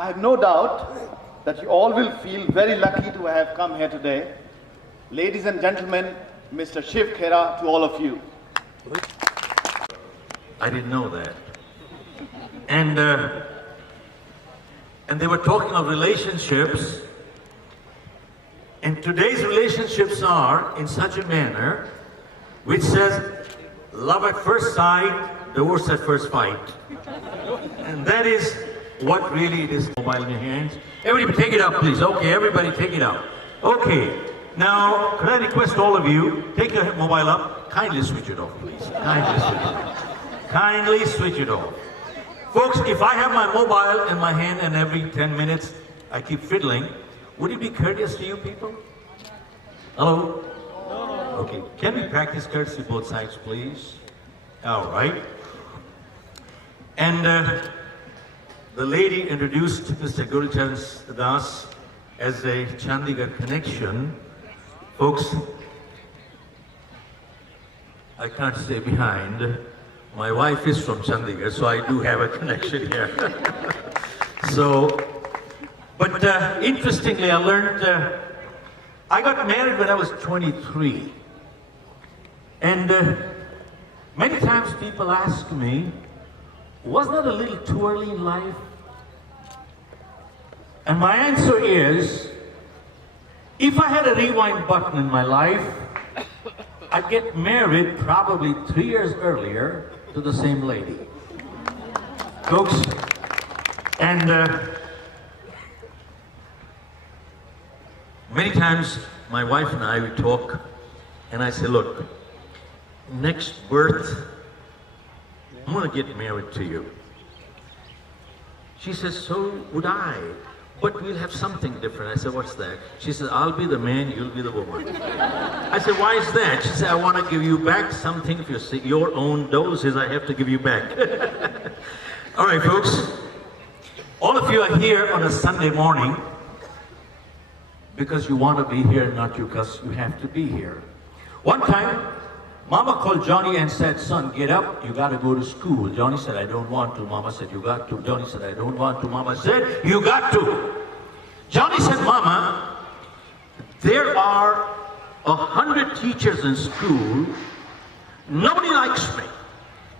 I have no doubt that you all will feel very lucky to have come here today. Ladies and gentlemen, Mr. Shiv Khera to all of you. I didn't know that. And they were talking of relationships. And today's relationships are in such a manner which says, love at first sight, divorce at first fight. And that is what really it is. Mobile in your hands. Everybody take it out, please. Okay, everybody take it out. Okay, now, could I request all of you, take your mobile up, kindly switch it off, please. Kindly switch it off. Kindly switch it off. Folks, if I have my mobile in my hand and every 10 minutes I keep fiddling, would it be courteous to you people? Hello? Okay, can we practice courtesy both sides, please? All right. And the lady introduced Mr. Gurucharan Das as a Chandigarh connection. Folks, I can't stay behind. My wife is from Chandigarh, so I do have a connection here. But interestingly, I learned, I got married when I was 23. And many times people ask me, wasn't it a little too early in life? And my answer is, if I had a rewind button in my life, I'd get married probably 3 years earlier to the same lady. Folks, and many times my wife and I would talk, and I say, look, next birth, I'm going to get married to you. She says, so would I, but we'll have something different. I said, what's that? She says, I'll be the man, you'll be the woman. I said, why is that? She said, I want to give you back something for your own doses I have to give you back. All right, folks. All of you are here on a Sunday morning because you want to be here, not because you have to be here. One time, Mama called Johnny and said, son, get up, you got to go to school. Johnny said, I don't want to. Mama said, you got to. Johnny said, I don't want to. Mama said, you got to. Johnny said, Mama, there are 100 teachers in school. Nobody likes me.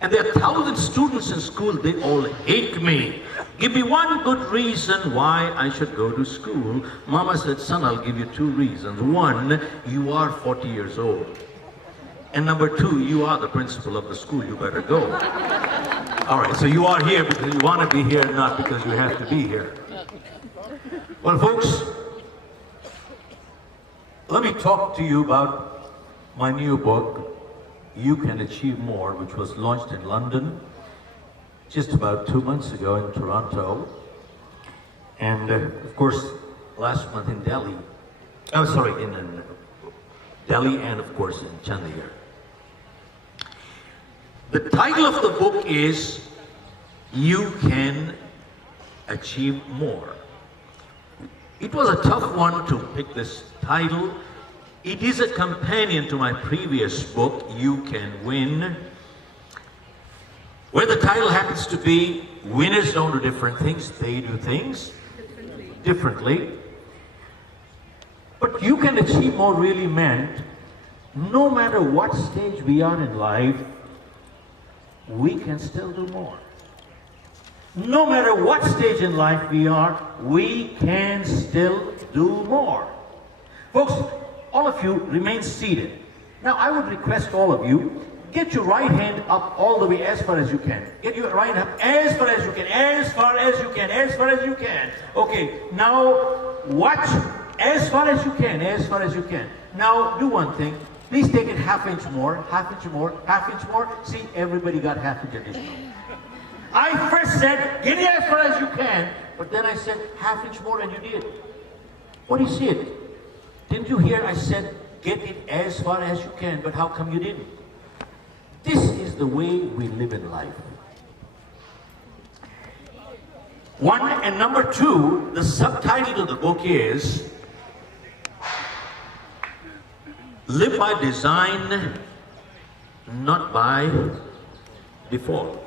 And there are 1,000 students in school, they all hate me. Give me one good reason why I should go to school. Mama said, son, I'll give you 2 reasons. One, you are 40 years old. And number 2, you are the principal of the school, you better go. All right, so you are here because you want to be here, not because you have to be here. Well, folks, let me talk to you about my new book, You Can Achieve More, which was launched in London just about 2 months ago in Toronto. And of course, last month in Delhi. Oh, sorry, in Delhi and of course in Chandigarh. The title of the book is You Can Achieve More. It was a tough one to pick this title. It is a companion to my previous book, You Can Win, where the title happens to be Winners Don't Do Different Things, They Do Things Differently. But You Can Achieve More really meant no matter what stage we are in life, we can still do more. No matter what stage in life we are, we can still do more. Folks, all of you remain seated. Now I would request all of you, get your right hand up all the way as far as you can. Get your right hand up as far as you can, as far as you can, as far as you can. Okay, now watch as far as you can, as far as you can. Now do one thing. Please take it half inch more, half inch more, half inch more. See, everybody got half inch additional. I first said, get it as far as you can, but then I said half inch more and you did. What do you see it? Didn't you hear I said, get it as far as you can, but how come you didn't? This is the way we live in life. One, and number 2, the subtitle to the book is Live by Design, Not by Default.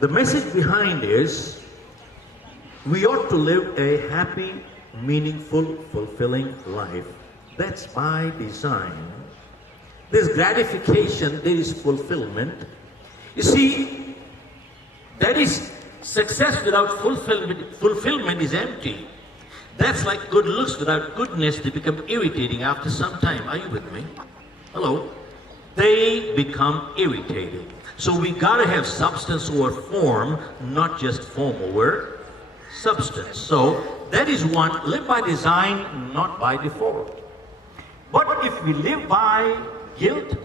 The message behind is We ought to live a happy, meaningful, fulfilling life. That's by design. There's gratification, there is fulfillment. You see, that is success without fulfillment. Fulfillment is empty. That's like good looks without goodness. They become irritating after some time. Are you with me? Hello? They become irritating. So we gotta have substance over form, not just form over substance. So that is one, live by design, not by default. But if we live by guilt,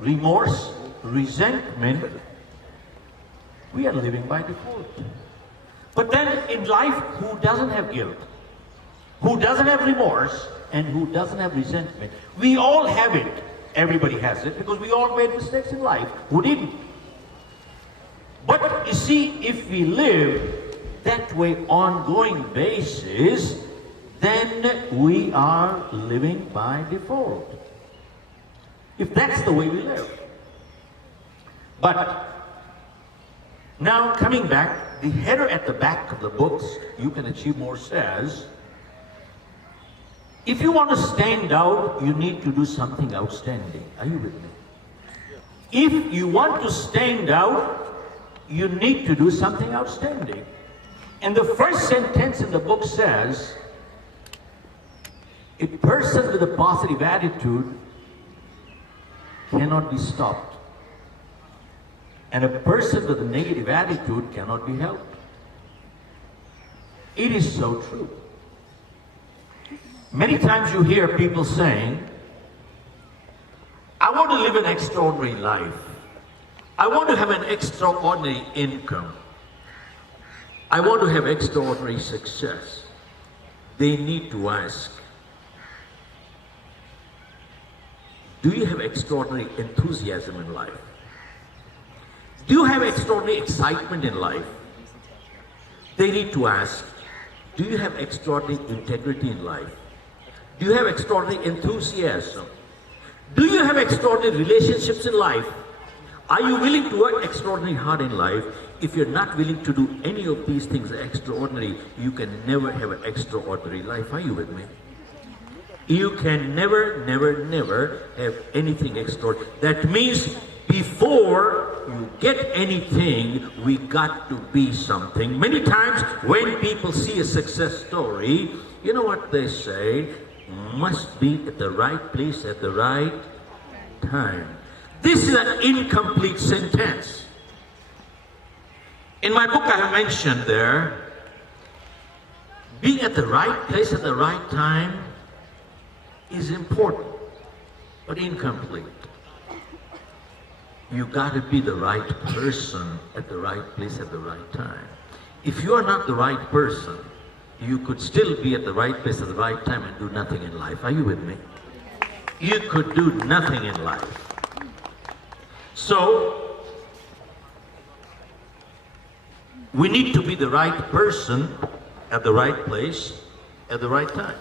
remorse, resentment, we are living by default. But then in life, who doesn't have guilt? Who doesn't have remorse? And who doesn't have resentment? We all have it. Everybody has it because we all made mistakes in life. Who didn't? But you see, if we live that way ongoing basis, then we are living by default. If that's the way we live. But now coming back, the header at the back of the books, You Can Achieve More, says, if you want to stand out, you need to do something outstanding. Are you with me? If you want to stand out, you need to do something outstanding. And the first sentence in the book says, a person with a positive attitude cannot be stopped. And a person with a negative attitude cannot be helped. It is so true. Many times you hear people saying, I want to live an extraordinary life. I want to have an extraordinary income. I want to have extraordinary success. They need to ask, do you have extraordinary enthusiasm in life? Do you have extraordinary excitement in life? They need to ask, do you have extraordinary integrity in life? Do you have extraordinary enthusiasm? Do you have extraordinary relationships in life? Are you willing to work extraordinarily hard in life? If you're not willing to do any of these things extraordinary, you can never have an extraordinary life. Are you with me? You can never, never, never have anything extraordinary. That means before you get anything, we got to be something. Many times when people see a success story, you know what they say? Must be at the right place at the right time. This is an incomplete sentence. In my book I have mentioned there, being at the right place at the right time is important, but incomplete. You got to be the right person at the right place at the right time. If you are not the right person, you could still be at the right place at the right time and do nothing in life. Are you with me? You could do nothing in life. So, we need to be the right person at the right place at the right time.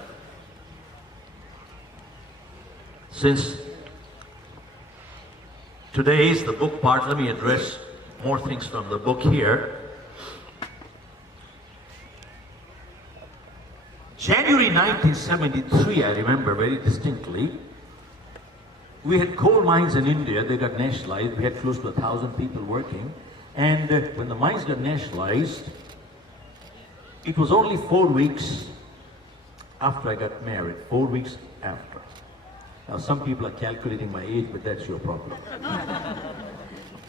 Since today is the book part, let me address more things from the book here. January 1973, I remember very distinctly, we had coal mines in India. They got nationalized. We had close to 1,000 people working. And when the mines got nationalized, it was only 4 weeks after I got married. 4 weeks after. Now some people are calculating my age, but that's your problem.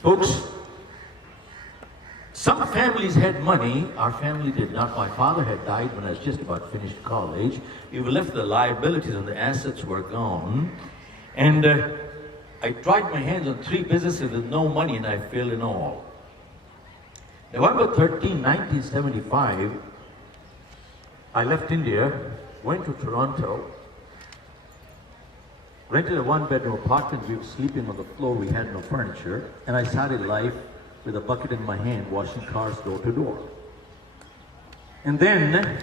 Folks, some families had money. Our family did not. My father had died when I was just about finished college. We were left with the liabilities and the assets were gone. And I tried my hands on 3 businesses with no money and I failed in all. November 13, 1975, I left India, went to Toronto, rented a 1-bedroom apartment. We were sleeping on the floor, we had no furniture, and I started life with a bucket in my hand, washing cars door to door. And then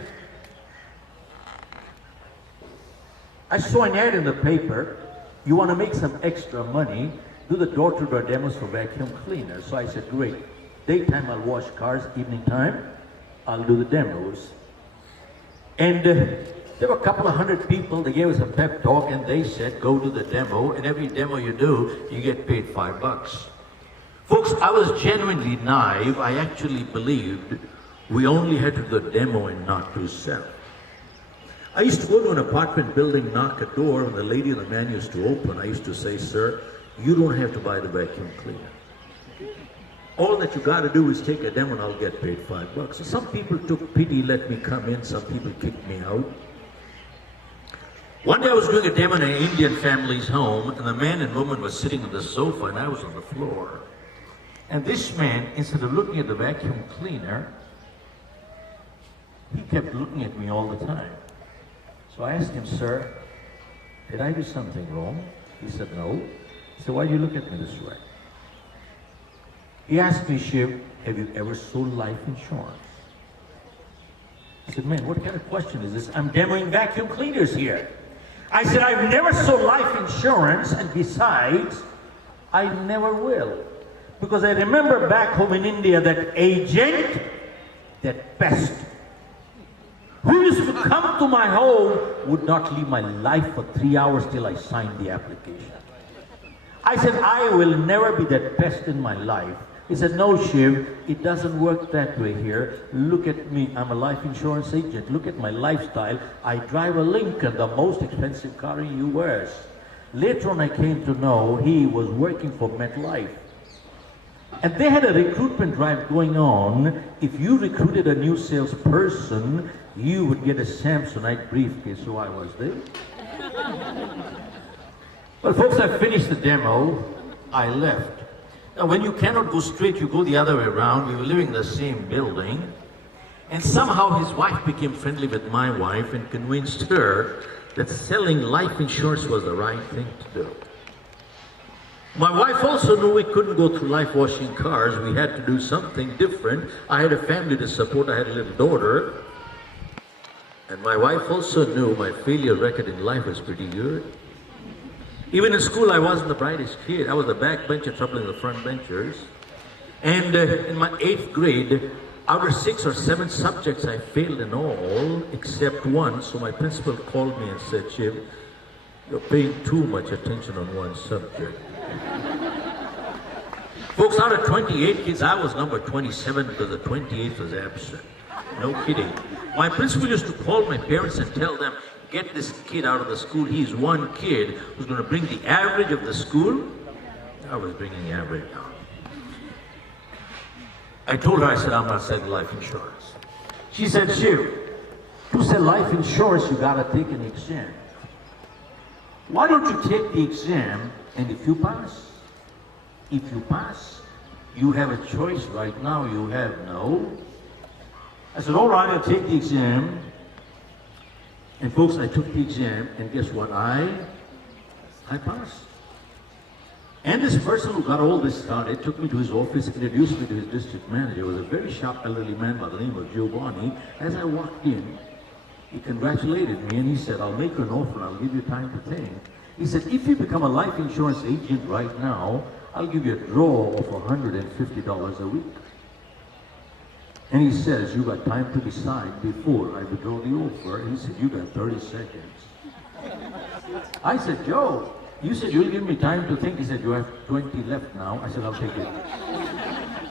I saw an ad in the paper, you want to make some extra money, do the door-to-door demos for vacuum cleaners. So I said, great. Daytime I'll wash cars, evening time I'll do the demos. And there were a couple of hundred people. They gave us a pep talk and they said, go to the demo, and every demo you do, you get paid $5. Folks, I was genuinely naive. I actually believed we only had to do the demo and not to sell. I used to go to an apartment building, knock a door, and the lady and the man used to open. I used to say, sir, you don't have to buy the vacuum cleaner. All that you got to do is take a demo and I'll get paid $5. So some people took pity, let me come in. Some people kicked me out. One day I was doing a demo in an Indian family's home, and the man and woman were sitting on the sofa and I was on the floor. And this man, instead of looking at the vacuum cleaner, he kept looking at me all the time. So I asked him, sir, did I do something wrong? He said, no. I said, why do you look at me this way? He asked me, Shiv, have you ever sold life insurance? I said, man, what kind of question is this? I'm demoing vacuum cleaners here. I said, I've never sold life insurance, and besides, I never will. Because I remember back home in India, that agent, that pest, who used to come to my home, would not leave my life for 3 hours till I signed the application. I said, I will never be that pest in my life. He said, no, Shiv, it doesn't work that way here. Look at me, I'm a life insurance agent. Look at my lifestyle. I drive a Lincoln, the most expensive car in the US. Later on I came to know he was working for MetLife. And they had a recruitment drive going on. If you recruited a new salesperson, you would get a Samsonite briefcase, so I was there. Well, folks, I finished the demo, I left. Now, when you cannot go straight, you go the other way around. We were living in the same building, and somehow his wife became friendly with my wife and convinced her that selling life insurance was the right thing to do. My wife also knew we couldn't go through life washing cars. We had to do something different. I had a family to support. I had a little daughter. And my wife also knew my failure record in life was pretty good. Even in school, I wasn't the brightest kid. I was the backbencher troubling the front benchers. And in my 8th grade, out of 6 or 7 subjects, I failed in all except one. So my principal called me and said, Shiv, you're paying too much attention on one subject. Folks, out of 28 kids, I was number 27 because the 28th was absent. No kidding. My principal used to call my parents and tell them, get this kid out of the school. He's one kid who's going to bring the average of the school. I was bringing the average down. I told her, I said, I'm not selling life insurance. She said, Shiv, to sell life insurance, you got to take an exam. Why don't you take the exam, and if you pass, you have a choice. Right now, you have no. I said, all right, I'll take the exam. And folks, I took the exam, and guess what? I passed. And this person who got all this started took me to his office, introduced me to his district manager. It was a very sharp elderly man by the name of Giovanni. As I walked in, he congratulated me, and he said, I'll make you an offer, and I'll give you time to think. He said, if you become a life insurance agent right now, I'll give you a draw of $150 a week. And he says, you got time to decide before I withdraw the offer. And he said, you got 30 seconds. I said, Joe, you said you'll give me time to think. He said, you have 20 left now. I said, I'll take it.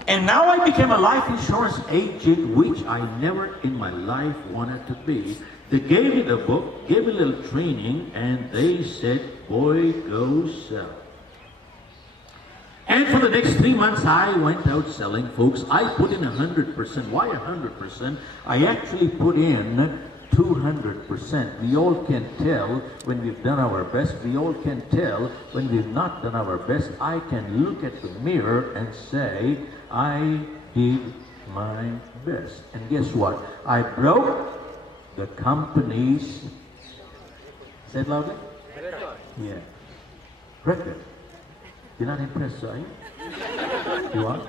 And now I became a life insurance agent, which I never in my life wanted to be. They gave me the book, gave me a little training, and they said, boy, go sell. And for the next 3 months, I went out selling, folks. I put in 100%. Why 100%? I actually put in 200%. We all can tell when we've done our best. We all can tell when we've not done our best. I can look at the mirror and say, I did my best. And guess what? I broke the company's, say it loudly? Yeah. Record. You're not impressed, are you? You are?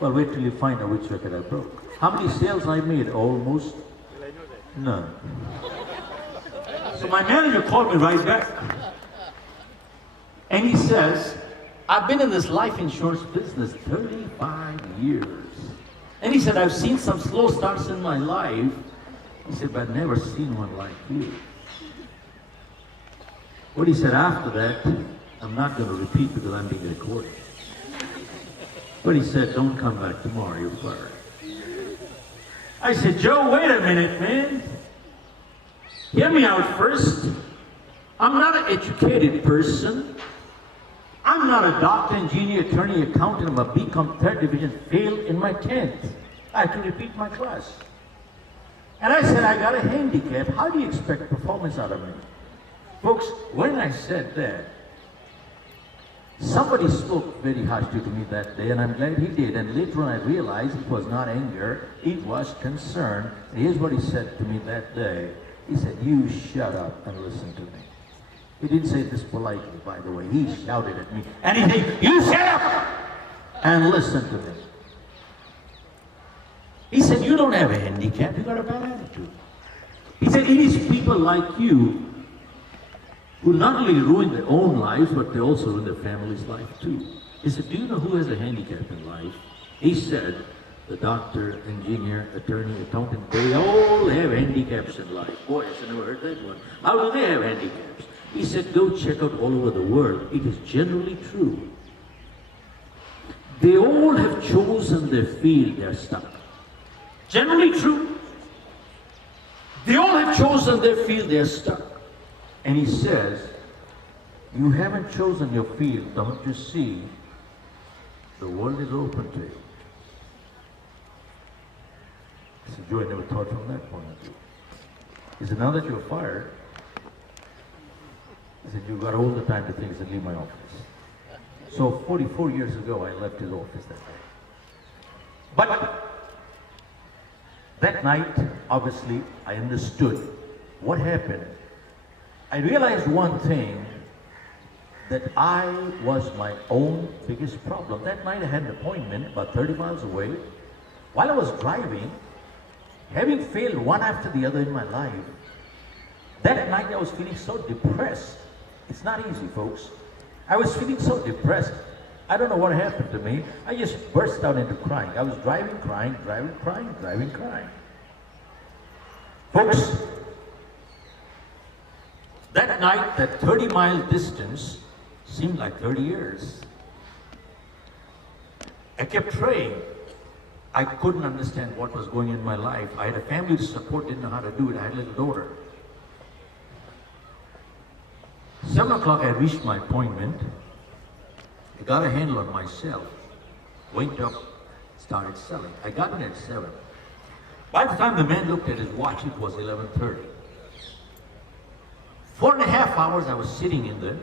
Well, wait till you find out which record I broke. How many sales I made? Almost none. So my manager called me right back. And he says, I've been in this life insurance business 35 years. And he said, I've seen some slow starts in my life. He said, but I've never seen one like you. What he said after that, I'm not going to repeat because I'm being recorded. But he said, don't come back tomorrow, you're fired. I said, Joe, wait a minute, man. Hear me out first. I'm not an educated person. I'm not a doctor, engineer, attorney, accountant. I'm a BCom third division, failed in my 10th. I had to repeat my class. And I said, I got a handicap. How do you expect performance out of me? Folks, when I said that, somebody spoke very harshly to me that day, and I'm glad he did. And later on I realized it was not anger, it was concern. And here's what he said to me that day. He said, you shut up and listen to me. He didn't say this politely, by the way. He shouted at me. And he said, you shut up and listen to me. He said, you don't have a handicap, you got a bad attitude. He said, it is people like you who not only ruin their own lives, but they also ruin their family's life too. He said, do you know who has a handicap in life? He said, the doctor, engineer, attorney, accountant, they all have handicaps in life. Boy, I never heard that one. How do they have handicaps? He said, go check out all over the world. It is generally true. They all have chosen their field, they're stuck. Generally true. They all have chosen their field, they're stuck. And he says, you haven't chosen your field, don't you see? The world is open to you. I said, Joe, I never thought from that point of view. He said, now that you're fired, he said, you've got all the time to think. He said, leave my office. So 44 years ago, I left his office that day. But that night, obviously, I understood what happened. I realized one thing, that I was my own biggest problem. That night I had an appointment about 30 miles away. While I was driving, having failed one after the other in my life, that night I was feeling so depressed. It's not easy, folks. I was feeling so depressed. I don't know what happened to me. I just burst out into crying. I was driving, crying, driving, crying, driving, crying. Folks, that night, that 30-mile distance seemed like 30 years. I kept praying. I couldn't understand what was going on in my life. I had a family to support, didn't know how to do it. I had a little daughter. 7 o'clock, I reached my appointment. I got a handle on myself. Went up, started selling. I got in at 7. By the time the man looked at his watch, it was 11:30. 4.5 hours I was sitting in the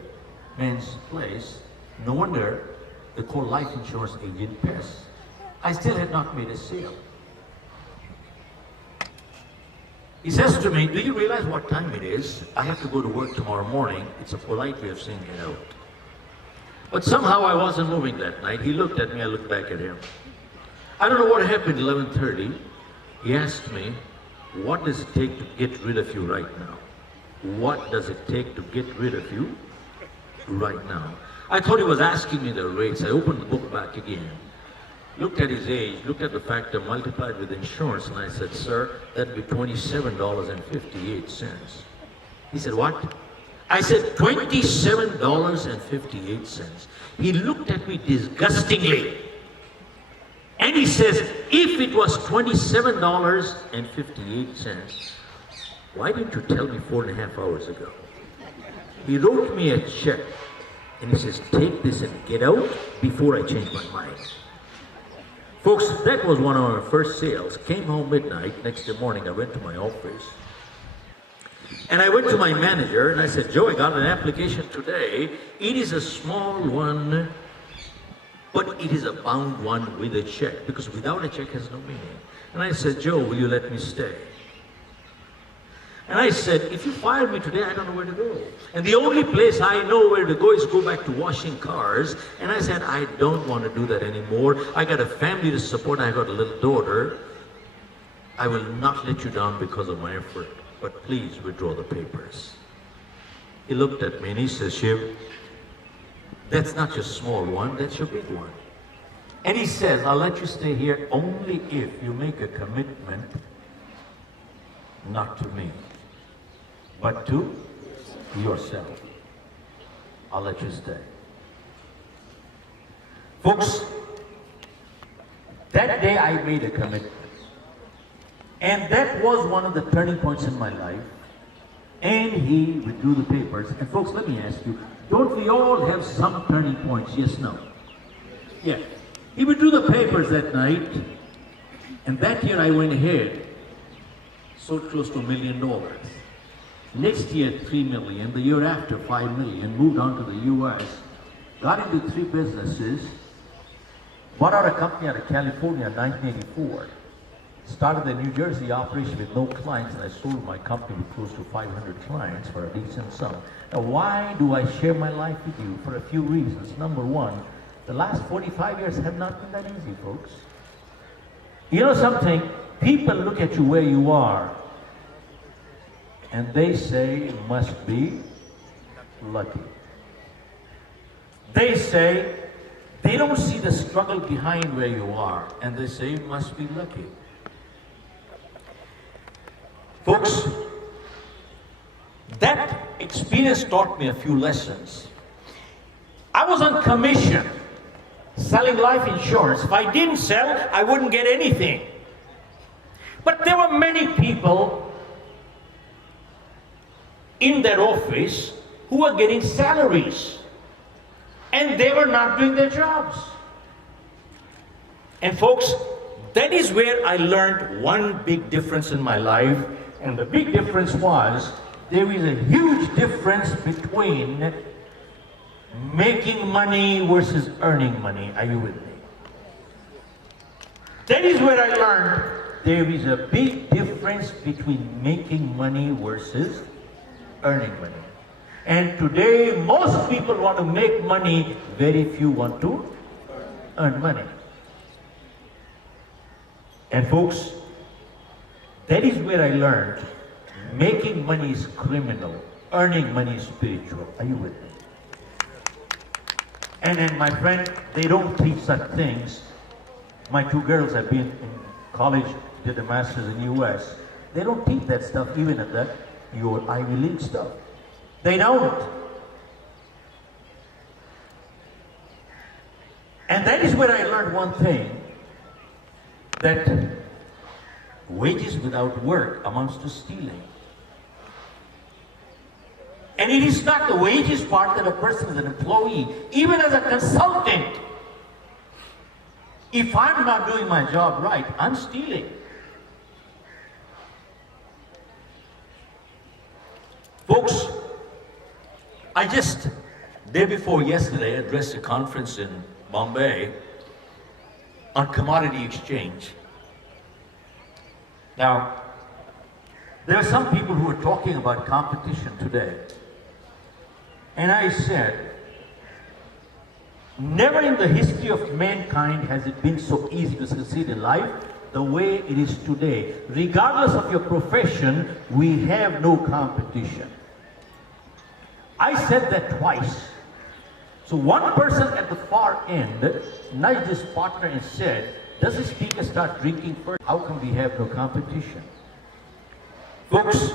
man's place. No wonder they call life insurance agent pests. I still had not made a sale. He says to me, do you realize what time it is? I have to go to work tomorrow morning. It's a polite way of saying get out. But somehow I wasn't moving that night. He looked at me, I looked back at him. I don't know what happened at 11:30. He asked me, what does it take to get rid of you right now? What does it take to get rid of you right now? I thought he was asking me the rates. I opened the book back again, looked at his age, looked at the factor, multiplied with insurance, and I said, sir, that'd be $27.58. He said, what? I said, $27.58. He looked at me disgustingly. And he says, if it was $27.58, why didn't you tell me 4.5 hours ago? He wrote me a check, and he says, take this and get out before I change my mind. Folks, that was one of our first sales. Came home midnight. Next morning, I went to my office. And I went to my manager, and I said, Joe, I got an application today. It is a small one, but it is a bound one with a check, because without a check has no meaning. And I said, Joe, will you let me stay? And I said, if you fire me today, I don't know where to go. And the only place I know where to go is go back to washing cars. And I said, I don't want to do that anymore. I got a family to support. I got a little daughter. I will not let you down because of my effort, but please withdraw the papers. He looked at me and he says, Shiv, that's not your small one, that's your big one. And he says, I'll let you stay here only if you make a commitment not to me, but to yourself. I'll let you stay. Folks, that day I made a commitment. And that was one of the turning points in my life. And he withdrew the papers. And folks, let me ask you, don't we all have some turning points? Yes, no? Yeah. He withdrew the papers that night. And that year I went ahead, sold close to $1 million. Next year, $3 million. The year after, $5 million. Moved on to the U.S. Got into 3 businesses. Bought out a company out of California in 1984. Started the New Jersey operation with no clients, and I sold my company with close to 500 clients for a decent sum. Now, why do I share my life with you? For a few reasons. Number one, the last 45 years have not been that easy, folks. You know something? People look at you where you are, and they say, you must be lucky. They say, they don't see the struggle behind where you are, and they say, you must be lucky. Folks, that experience taught me a few lessons. I was on commission, selling life insurance. If I didn't sell, I wouldn't get anything. But there were many people in that office who were getting salaries, and they were not doing their jobs. And folks, that is where I learned one big difference in my life. And the big difference was, there is a huge difference between making money versus earning money. Are you with me? That is where I learned there is a big difference between making money versus earning money. And today, most people want to make money, very few want to earn money. And folks, that is where I learned making money is criminal, earning money is spiritual. Are you with me? And then, my friend, they don't teach such things. My 2 girls have been in college, did a master's in the US. They don't teach that stuff even at your Ivy League stuff. They don't. And that is where I learned one thing, that wages without work amounts to stealing. And it is not the wages part that a person is an employee. Even as a consultant, if I'm not doing my job right, I'm stealing. Folks, I just, day before yesterday, addressed a conference in Bombay on commodity exchange. Now, there are some people who are talking about competition today. And I said, never in the history of mankind has it been so easy to succeed in life the way it is today. Regardless of your profession, we have no competition. I said that twice. So one person at the far end nudged his partner and said, does the speaker start drinking first? How come we have no competition? Folks,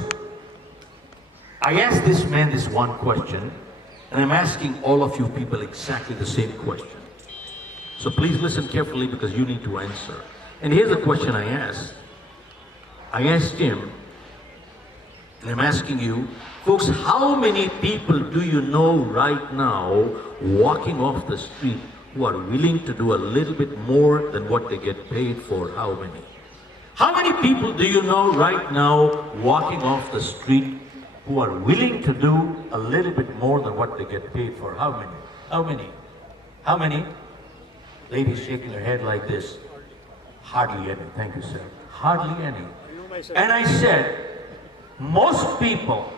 I asked this man this one question, and I'm asking all of you people exactly the same question. So please listen carefully because you need to answer. And here's the question I asked. I asked him, and I'm asking you, folks, how many people do you know right now walking off the street who are willing to do a little bit more than what they get paid for? How many? How many people do you know right now walking off the street who are willing to do a little bit more than what they get paid for? How many? How many? How many? Ladies shaking her head like this. Hardly any. Thank you, sir. Hardly any. And I said, most people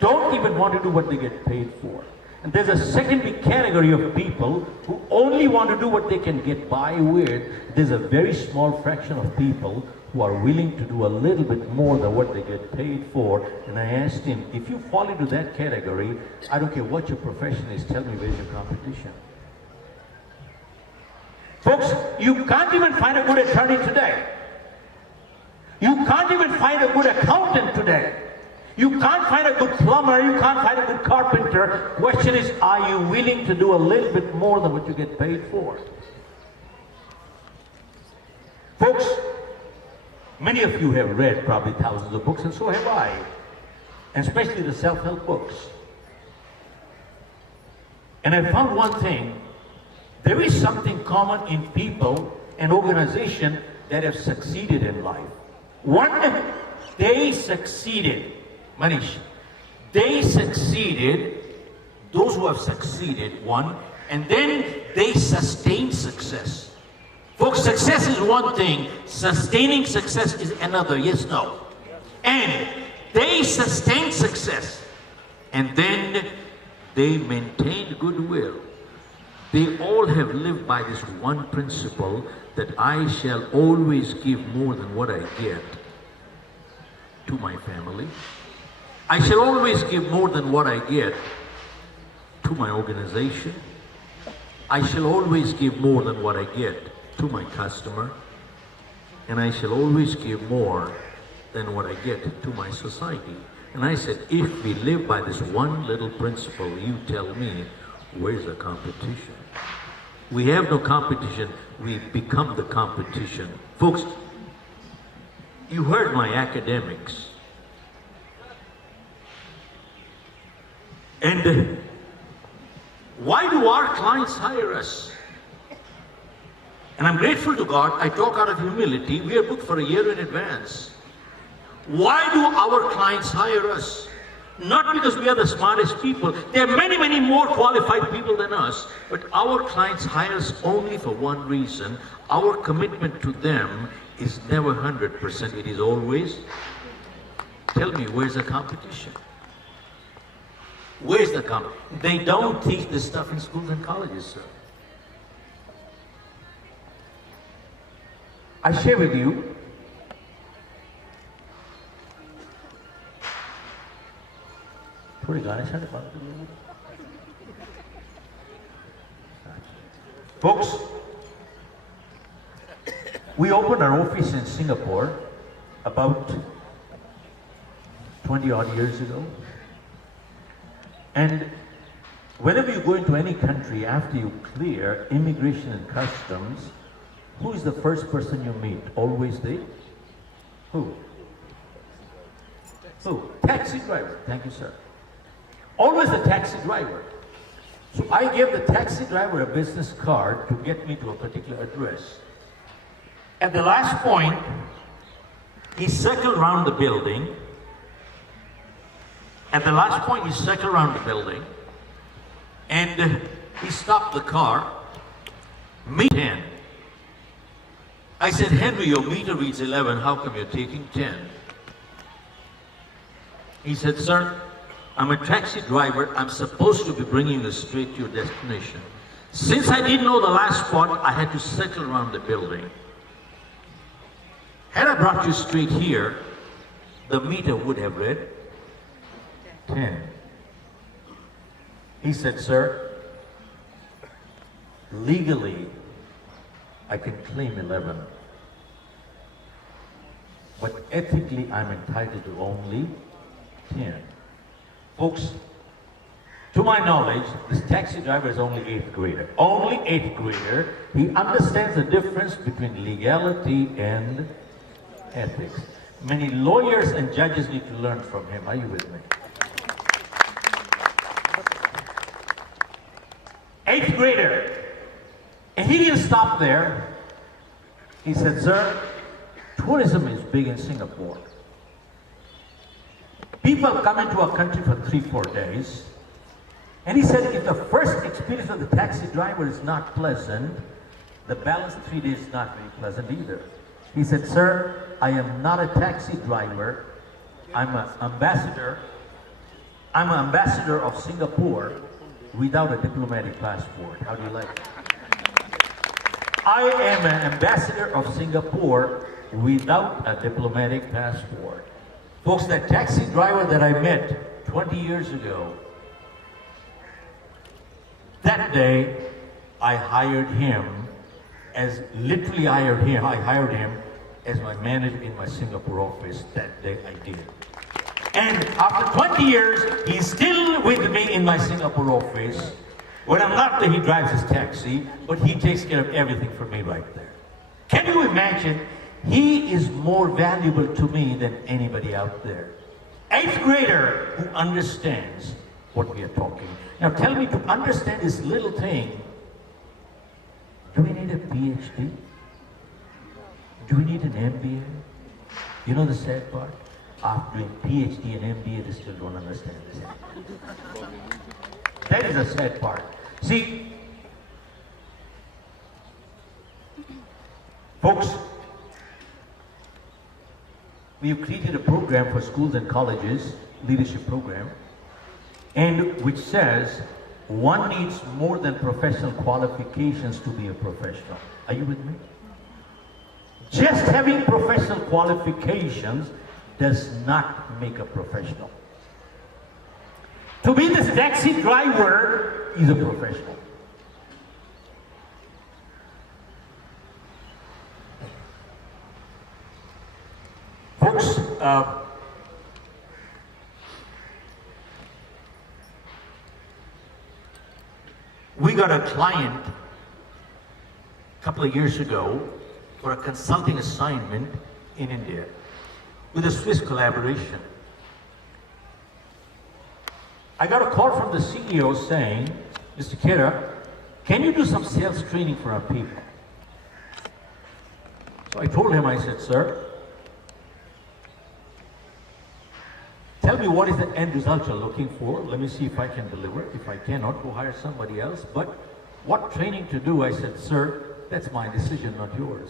don't even want to do what they get paid for. And there's a second big category of people who only want to do what they can get by with. There's a very small fraction of people who are willing to do a little bit more than what they get paid for. And I asked him, if you fall into that category, I don't care what your profession is, tell me where's your competition. Folks, you can't even find a good attorney today. You can't even find a good accountant today. You can't find a good plumber, you can't find a good carpenter. Question is, are you willing to do a little bit more than what you get paid for? Folks, many of you have read probably thousands of books, and so have I, and especially the self-help books. And I found one thing: there is something common in people and organizations that have succeeded in life. One, they succeeded. Manish, they succeeded, those who have succeeded, one, and then they sustained success. Folks, success is one thing, sustaining success is another, yes, no. And they sustained success, and then they maintained goodwill. They all have lived by this one principle, that I shall always give more than what I get to my family. I shall always give more than what I get to my organization. I shall always give more than what I get to my customer. And I shall always give more than what I get to my society. And I said, if we live by this one little principle, you tell me, where's the competition? We have no competition, we become the competition. Folks, you heard my academics. And why do our clients hire us? And I'm grateful to God, I talk out of humility, we are booked for a year in advance. Why do our clients hire us? Not because we are the smartest people. There are many, many more qualified people than us. But our clients hire us only for one reason. Our commitment to them is never 100%. It is always, tell me, where's the competition? Where's the competition? They don't teach this stuff in schools and colleges, sir. I share with you folks, we opened our office in Singapore about 20 odd years ago. And whenever you go into any country, after you clear immigration and customs, who is the first person you meet? Always the who? Who? Taxi driver. Thank you, sir. Always the taxi driver. So I gave the taxi driver a business card to get me to a particular address. At the last point, he circled around the building. At the last point, he circled around the building, and he stopped the car. Meet 10. I said, Henry, your meter reads 11. How come you're taking 10? He said, sir, I'm a taxi driver. I'm supposed to be bringing you straight to your destination. Since I didn't know the last spot, I had to circle around the building. Had I brought you straight here, the meter would have read 10. He said, sir, legally, I can claim 11. But ethically, I'm entitled to only 10. Folks, to my knowledge, this taxi driver is only 8th grader. Only 8th grader. He understands the difference between legality and ethics. Many lawyers and judges need to learn from him. Are you with me? 8th grader. And he didn't stop there. He said, sir, tourism is big in Singapore. People come into our country for 3-4 days. And he said, if the first experience of the taxi driver is not pleasant, the balance 3 days is not very pleasant either. He said, sir, I am not a taxi driver. I'm an ambassador. I'm an ambassador of Singapore without a diplomatic passport. How do you like it? I am an ambassador of Singapore without a diplomatic passport. Folks, that taxi driver that I met 20 years ago, that day I hired him as literally I hired him as my manager in my Singapore office. That day I did. And after 20 years, he's still with me in my Singapore office. When I'm not there, he drives his taxi, but he takes care of everything for me right there. Can you imagine? He is more valuable to me than anybody out there. 8th grader who understands what we are talking. Now tell me, to understand this little thing, do we need a PhD? Do we need an MBA? You know the sad part? After doing PhD and MBA, they still don't understand this. That is the sad part. See, folks, we have created a program for schools and colleges, leadership program, and which says one needs more than professional qualifications to be a professional. Are you with me? Just having professional qualifications does not make a professional. To be this taxi driver is a professional. Folks, we got a client a couple of years ago for a consulting assignment in India with a Swiss collaboration. I got a call from the CEO saying, Mr. Khera, can you do some sales training for our people? So I told him, I said, sir, tell me what is the end result you're looking for. Let me see if I can deliver. If I cannot, go hire somebody else. But what training to do? I said, sir, that's my decision, not yours.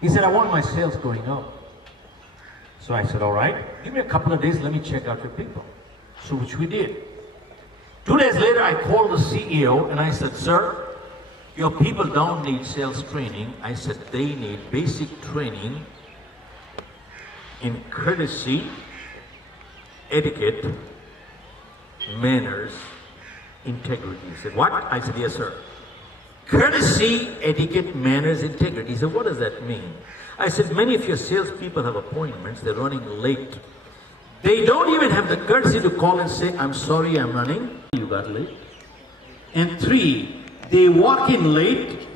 He said, I want my sales going up. So I said, all right, give me a couple of days, let me check out your people. So which we did. 2 days later, I called the CEO and I said, sir, your people don't need sales training. I said, they need basic training in courtesy, etiquette, manners, integrity. He said, what? I said, yes, sir. Courtesy, etiquette, manners, integrity. He said, what does that mean? I said, many of your salespeople have appointments, they're running late. They don't even have the courtesy to call and say, I'm sorry, I'm running. You got late. And 3, they walk in late,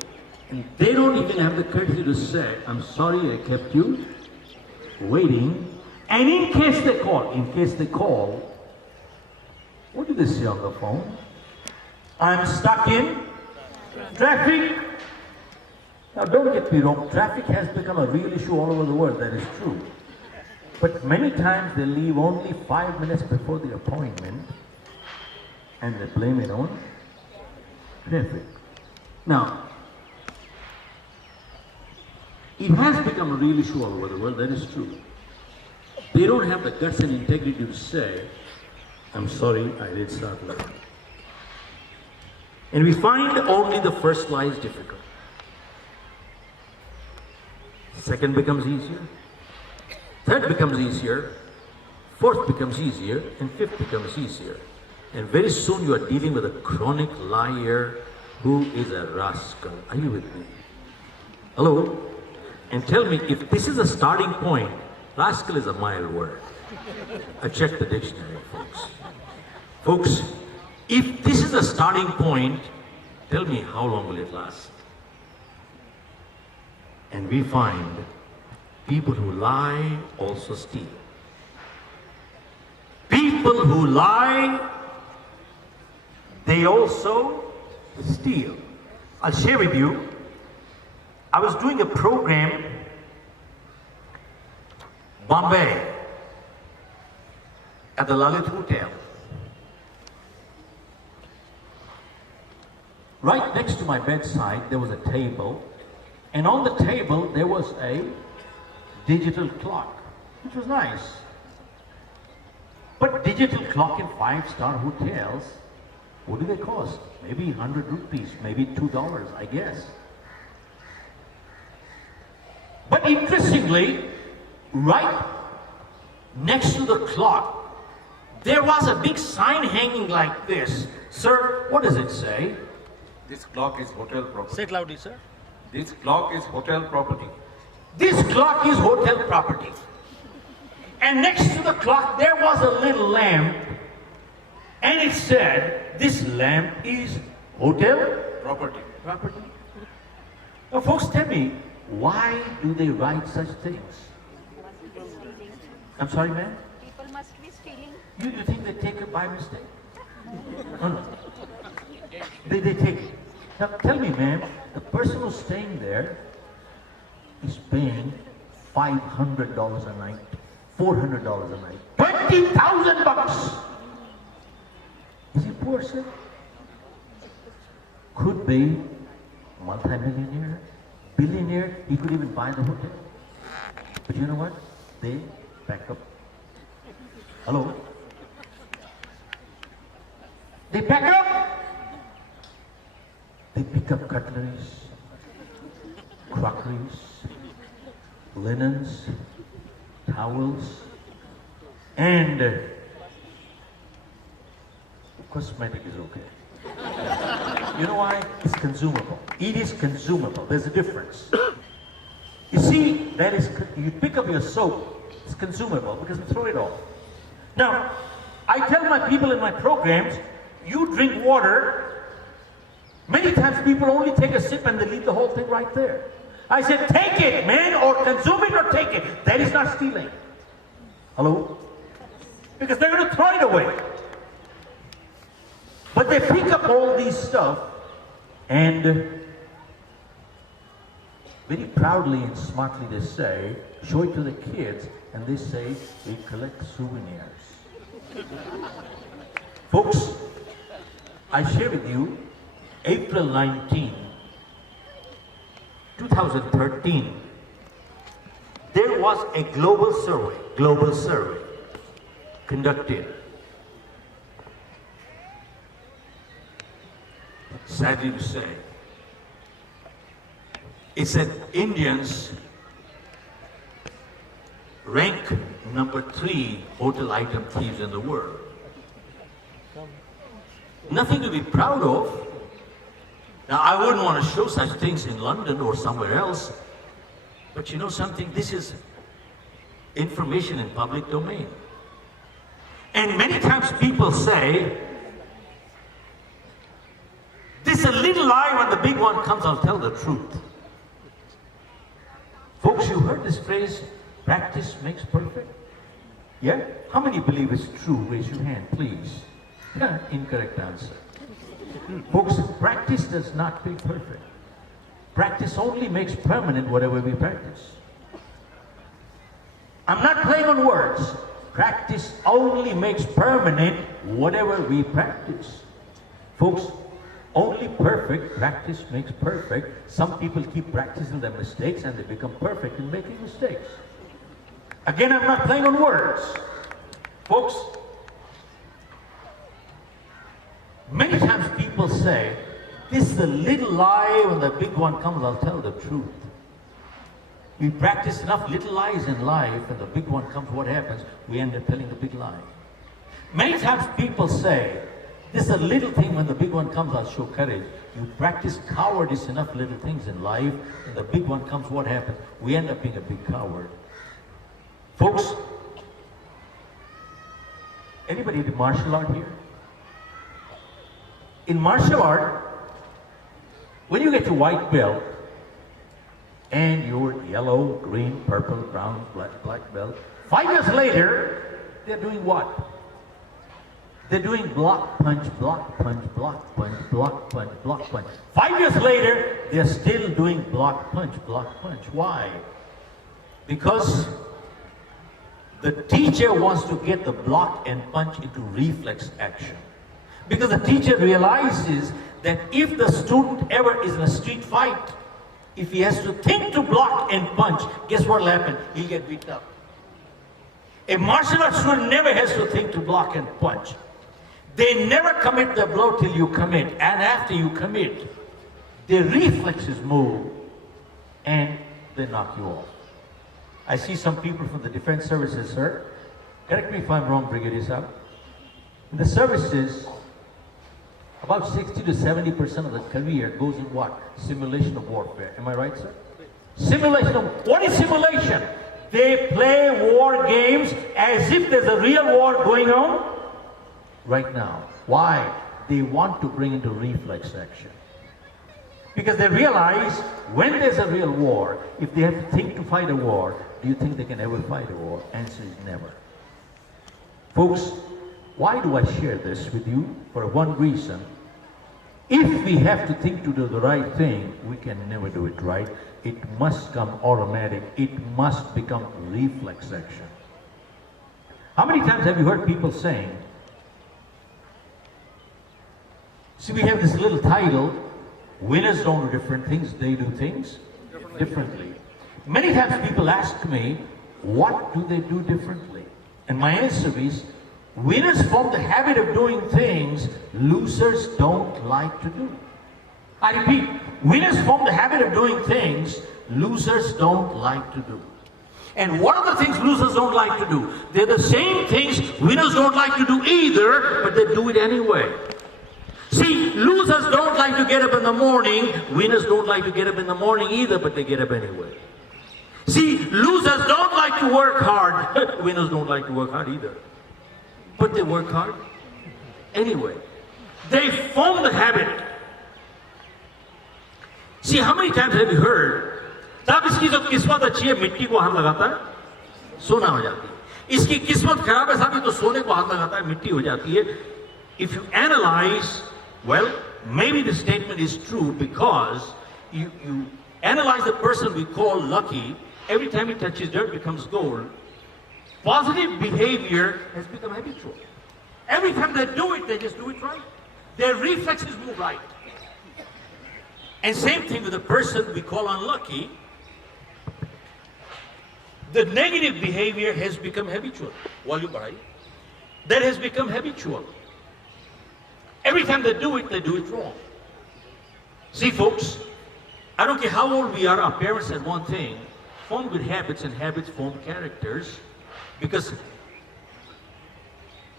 and they don't even have the courtesy to say, I'm sorry I kept you waiting. And in case they call, what do they say on the phone? I'm stuck in traffic. Now don't get me wrong, traffic has become a real issue all over the world, that is true. But many times they leave only 5 minutes before the appointment and they blame it on traffic. Now, it has become a real issue all over the world, that is true. They don't have the guts and integrity to say, I'm sorry, I did start late. And we find only the first lie is difficult. Second becomes easier. Third becomes easier. Fourth becomes easier. And fifth becomes easier. And very soon you are dealing with a chronic liar who is a rascal. Are you with me? Hello? And tell me, if this is a starting point, rascal is a mild word. I checked the dictionary, folks. Folks, if this is a starting point, tell me how long will it last? And we find people who lie also steal. People who lie, they also steal. I'll share with you, I was doing a program, Bombay, at the Lalit Hotel. Right next to my bedside, there was a table, and on the table there was a digital clock, which was nice. But digital clock in 5-star hotels, what do they cost? Maybe 100 rupees, maybe $2, I guess. But interestingly, right next to the clock, there was a big sign hanging like this. Sir, what does it say? This clock is hotel property. Say it loudly, sir. This clock is hotel property. This clock is hotel property. And next to the clock there was a little lamp, and it said, this lamp is hotel property. Now folks, tell me, why do they write such things? I'm sorry, ma'am? People must be stealing. You think they take it by mistake? No. They take it. Now tell me, ma'am, the person who's staying there is paying $500 a night, $400 a night, $20,000. Is he poor, sir? Could be multi-millionaire, billionaire. He could even buy the hotel. But you know what? They pack up. Hello? They pack up. They pick up cutleries, crockeries, linens, towels, and cosmetic is okay. You know why? It's consumable. It is consumable. There's a difference. You see, that is, you pick up your soap, it's consumable because we throw it off. Now, I tell my people in my programs, you drink water. Many times people only take a sip and they leave the whole thing right there. I said, take it, man, or consume it or take it. That is not stealing. Hello? Because they're going to throw it away. But they pick up all these stuff and very proudly and smartly they say, show it to the kids, and they say, we collect souvenirs. Folks, I share with you, April 19, 2013, there was a global survey conducted. Sadly to say, it said Indians rank number 3 hotel item thieves in the world. Nothing to be proud of. Now, I wouldn't want to show such things in London or somewhere else, but you know something? This is information in public domain. And many times people say, this is a little lie, when the big one comes, I'll tell the truth. Folks, you heard this phrase, practice makes perfect? Yeah? How many believe it's true? Raise your hand, please. Yeah, incorrect answer. Folks, practice does not make perfect. Practice only makes permanent whatever we practice. I'm not playing on words. Practice only makes permanent whatever we practice. Folks, only perfect practice makes perfect. Some people keep practicing their mistakes and they become perfect in making mistakes. Again, I'm not playing on words. Folks, many times people say, this is a little lie, when the big one comes, I'll tell the truth. We practice enough little lies in life, and the big one comes, what happens? We end up telling the big lie. Many times people say, this is a little thing, when the big one comes, I'll show courage. You practice cowardice enough little things in life, and the big one comes, what happens? We end up being a big coward. Folks, anybody do martial art here? In martial art, when you get to white belt, and you're yellow, green, purple, brown, black belt, 5 years later, they're doing what? They're doing block punch, block punch, block punch, block punch, block punch. 5 years later, they're still doing block punch, block punch. Why? Because the teacher wants to get the block and punch into reflex action. Because the teacher realizes that if the student ever is in a street fight, if he has to think to block and punch, guess what will happen? He'll get beaten up. A martial arts student never has to think to block and punch. They never commit the blow till you commit. And after you commit, their reflexes move and they knock you off. I see some people from the defense services, sir. Correct me if I'm wrong, Brigadier Sahib. In the services, About 60 to 70% of the career goes in what? Simulation of warfare. Am I right, sir? Simulation of, what is simulation? They play war games as if there's a real war going on right now. Why? They want to bring into reflex action. Because they realize when there's a real war, if they have to think to fight a war, do you think they can ever fight a war? Answer is never. Folks, why do I share this with you? For one reason. If we have to think to do the right thing, we can never do it right. It must come automatic. It must become reflex action. How many times have you heard people saying, see, we have this little title, winners don't do different things, they do things differently. Many times people ask me, what do they do differently? And my answer is, winners form the habit of doing things losers don't like to do. I repeat, winners form the habit of doing things losers don't like to do. And what are the things losers don't like to do? They're the same things winners don't like to do either, but they do it anyway. See, losers don't like to get up in the morning, winners don't like to get up in the morning either, but they get up anyway. See, losers don't like to work hard, winners don't like to work hard either, but they work hard anyway. They form the habit. See, how many times have you heard, तब इसकी जो किस्मत अच्छी है मिट्टी को हाथ लगाता है सोना हो जाती है, इसकी किस्मत खराब है साहब तो सोने को हाथ लगाता है मिट्टी हो जाती है. If you analyze, well, maybe the statement is true because you analyze the person we call lucky, every time he touches dirt becomes gold. Positive behavior has become habitual. Every time they do it, they just do it right. Their reflexes move right. And same thing with the person we call unlucky. The negative behavior has become habitual. That has become habitual. Every time they do it wrong. See, folks, I don't care how old we are, our parents said one thing, form good habits and habits form characters, because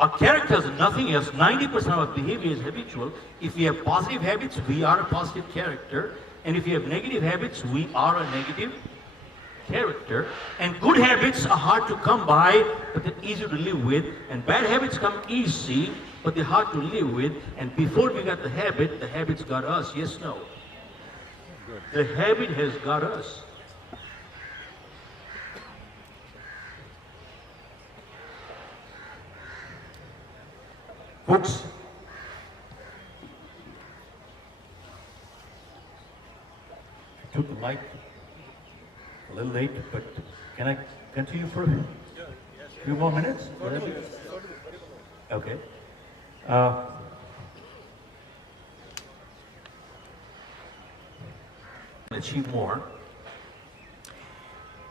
our characters are nothing else. 90% of our behavior is habitual. If we have positive habits, we are a positive character. And if we have negative habits, we are a negative character. And good habits are hard to come by, but they're easy to live with. And bad habits come easy, but they're hard to live with. And before we got the habits got us. Yes, no. The habit has got us. Folks, I took the mic a little late, but can I continue for a few more minutes? Okay. Achieve more.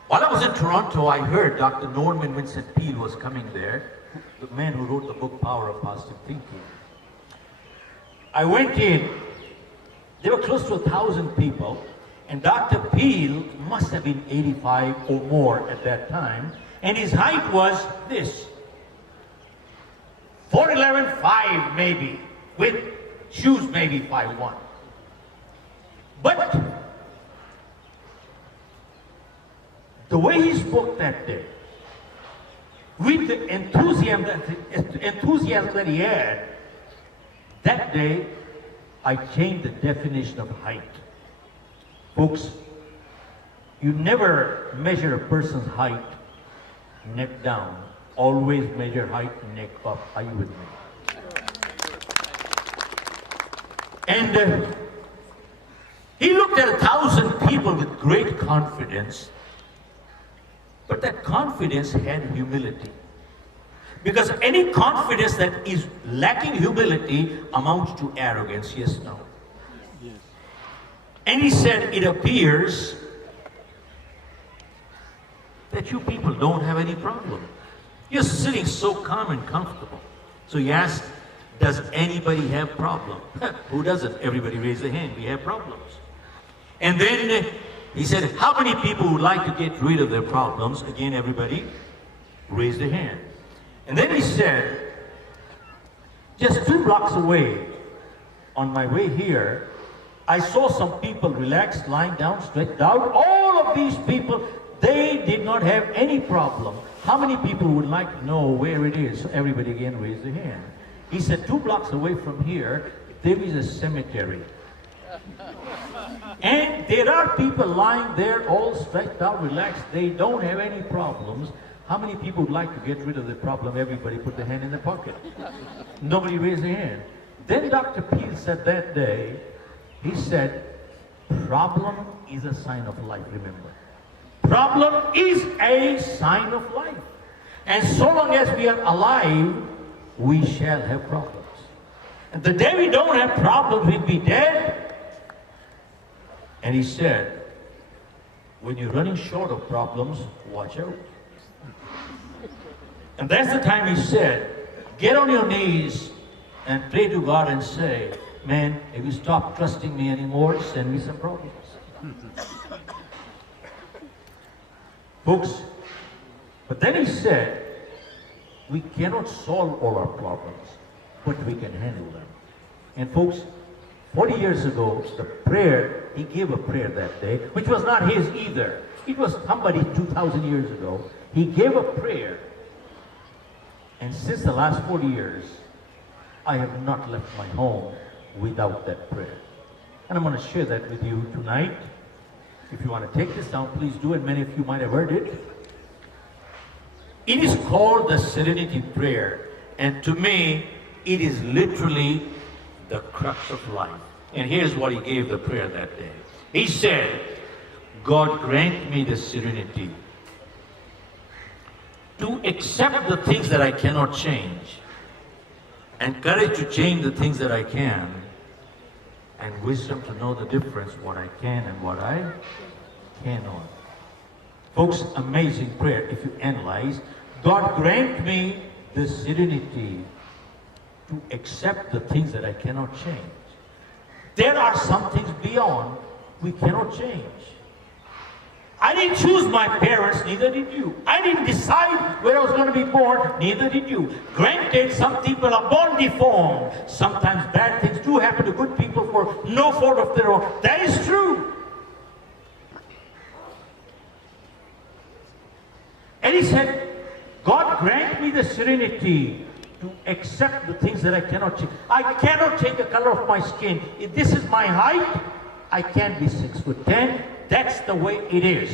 While I was in Toronto, I heard Dr. Norman Vincent Peale was coming there, the man who wrote the book Power of Positive Thinking. I went in, there were close to 1,000 people, and Dr. Peale must have been 85 or more at that time, and his height was this, 4'11", 5 maybe, with shoes maybe 5'1". But the way he spoke that day, with the enthusiasm that he had, that day I changed the definition of height. Folks, you never measure a person's height neck down. Always measure height neck up. Are you with me? And he looked at 1,000 people with great confidence, but that confidence had humility. Because any confidence that is lacking humility amounts to arrogance, yes, no? Yes. And he said, it appears that you people don't have any problem. You're sitting so calm and comfortable. So he asked, does anybody have problem? Who doesn't? Everybody raise their hand. We have problems. And then he said, how many people would like to get rid of their problems? Again, everybody raised their hand. And then he said, just 2 blocks away, on my way here, I saw some people relaxed, lying down, stretched out. All of these people, they did not have any problem. How many people would like to know where it is? So everybody again raised their hand. He said 2 blocks away from here, there is a cemetery. And there are people lying there all stretched out, relaxed. They don't have any problems. How many people would like to get rid of the problem? Everybody put their hand in their pocket. Nobody raised their hand. Then Dr. Peel said that day, he said, problem is a sign of life, remember. Problem is a sign of life. And so long as we are alive, we shall have problems. And the day we don't have problems, we'll be dead. And he said, when you're running short of problems, watch out. And that's the time he said, get on your knees and pray to God and say, man, if you stop trusting me anymore, send me some problems. Folks, but then he said, we cannot solve all our problems, but we can handle them. And folks, 40 years ago, the prayer, he gave a prayer that day, which was not his either. It was somebody 2,000 years ago. He gave a prayer. And since the last 40 years, I have not left my home without that prayer. And I'm going to share that with you tonight. If you want to take this down, please do it. Many of you might have heard it. It is called the Serenity Prayer. And to me, it is literally the crux of life. And here's what he gave the prayer that day. He said, God grant me the serenity to accept the things that I cannot change, and courage to change the things that I can, and wisdom to know the difference, what I can and what I cannot. Folks, amazing prayer if you analyze. God grant me the serenity to accept the things that I cannot change. There are some things beyond we cannot change. I didn't choose my parents, neither did you. I didn't decide where I was going to be born, neither did you. Granted, some people are born deformed. Sometimes bad things do happen to good people for no fault of their own. That is true. And he said, God grant me the serenity to accept the things that I cannot change. I cannot change the color of my skin. If this is my height, I can't be 6'10". That's the way it is.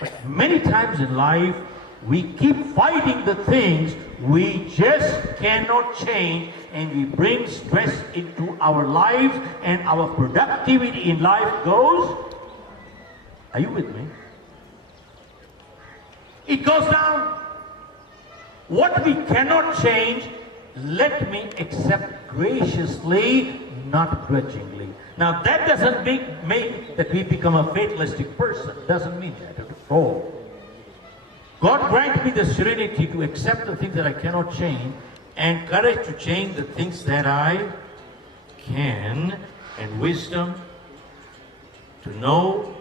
But many times in life, we keep fighting the things we just cannot change, and we bring stress into our lives, and our productivity in life goes. Are you with me? It goes down. What we cannot change, let me accept graciously, not grudgingly. Now that doesn't make that we become a fatalistic person. Doesn't mean that at all. God grant me the serenity to accept the things that I cannot change, and courage to change the things that I can, and wisdom to know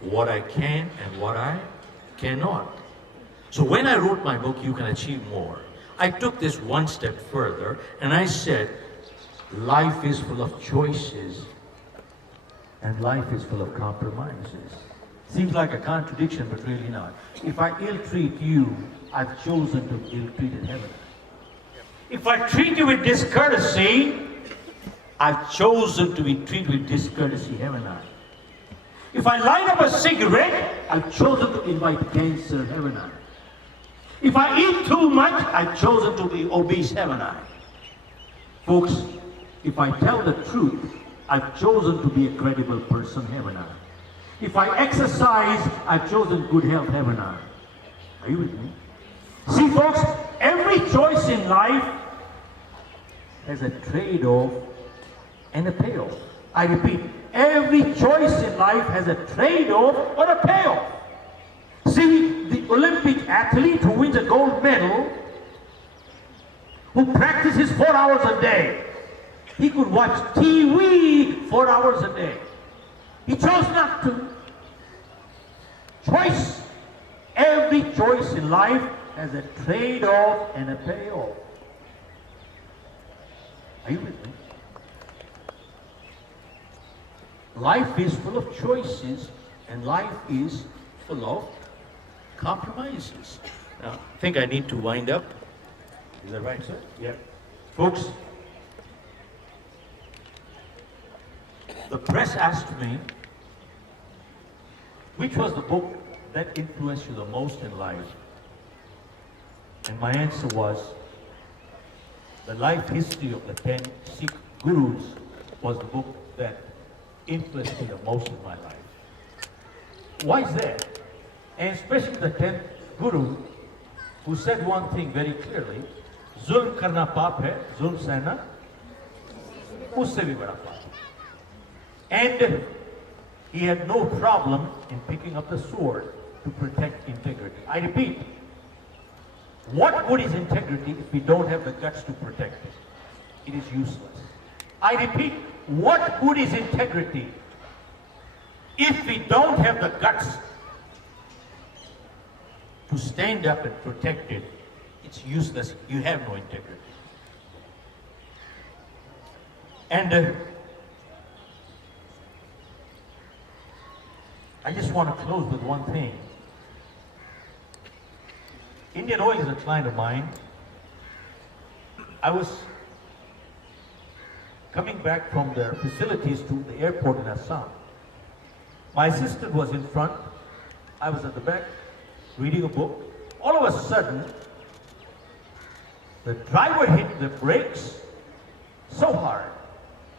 what I can and what I cannot. So when I wrote my book, You Can Achieve More, I took this one step further, and I said, life is full of choices, and life is full of compromises. Seems like a contradiction, but really not. If I ill-treat you, I've chosen to ill-treat in heaven. If I treat you with discourtesy, I've chosen to be treated with discourtesy, haven't I? If I light up a cigarette, I've chosen to invite cancer, haven't I? If I eat too much, I've chosen to be obese, haven't I? Folks, if I tell the truth, I've chosen to be a credible person, haven't I? If I exercise, I've chosen good health, haven't I? Are you with me? See, folks, every choice in life has a trade-off and a payoff. I repeat, every choice in life has a trade-off or a payoff. See, the Olympic athlete who wins a gold medal, who practices 4 hours a day, he could watch TV 4 hours a day. He chose not to. Choice. Every choice in life has a trade-off and a payoff. Are you with me? life is full of choices and life is full of compromises. Now, I think I need to wind up. Is that right, sir? Yeah. Folks, the press asked me, which was the book that influenced you the most in life? And my answer was, The Life History of the 10 Sikh Gurus was the book that influenced me the most in my life. Why is that? And especially the 10th Guru, who said one thing very clearly, Zulm karna paap hai, zulm sehna usse bhi bada paap. And he had no problem in picking up the sword to protect integrity. I repeat, what good is integrity if we don't have the guts to protect it? It is useless. I repeat, what good is integrity if we don't have the guts to stand up and protect it? It's useless. You have no integrity. And I just want to close with one thing. Indian Oil is a client of mine. I was coming back from their facilities to the airport in Assam. My assistant was in front. I was at the back reading a book. All of a sudden, the driver hit the brakes so hard,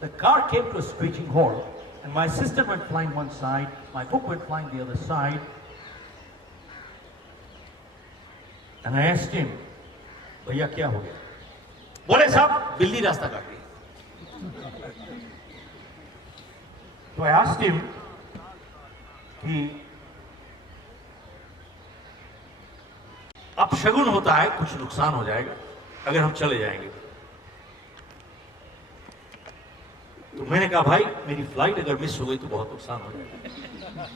the car came to a screeching halt, and my assistant went flying one side, my book went flying the other side. And I asked him, भैया क्या हो गया? बोले साहब बिल्ली रास्ता काट गई. So I asked him कि अपशगुन होता है, कुछ नुकसान हो जाएगा अगर हम चले जाएंगे. तो मैंने कहा भाई मेरी फ्लाइट अगर मिस हो गई तो बहुत नुकसान हो जाएगा.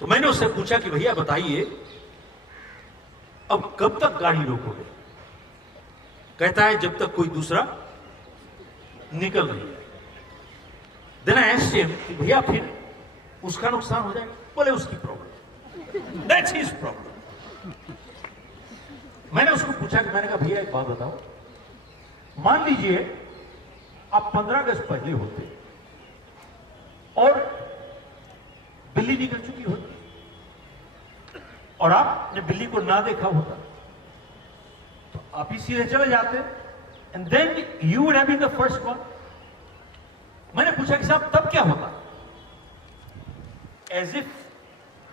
तो मैंने उससे पूछा कि भैया बताइए अब कब तक गाड़ी रोकोगे? कहता है जब तक कोई दूसरा निकल नहीं जाए. Then I asked him कि भैया फिर उसका नुकसान हो जाएगा? बोले उसकी प्रॉब्लम, that's his problem. मैंने उसको पूछा कि मैंने कहा भैया एक बात बताओ, मान लीजिए आप 15 अगस्त पहले होते और बिल्ली निकल चुकी होती और आपने बिल्ली को ना देखा होता तो आप ही सीधे चले जाते, and then you would have been the first one. मैंने पूछा कि साहब तब क्या होता? As if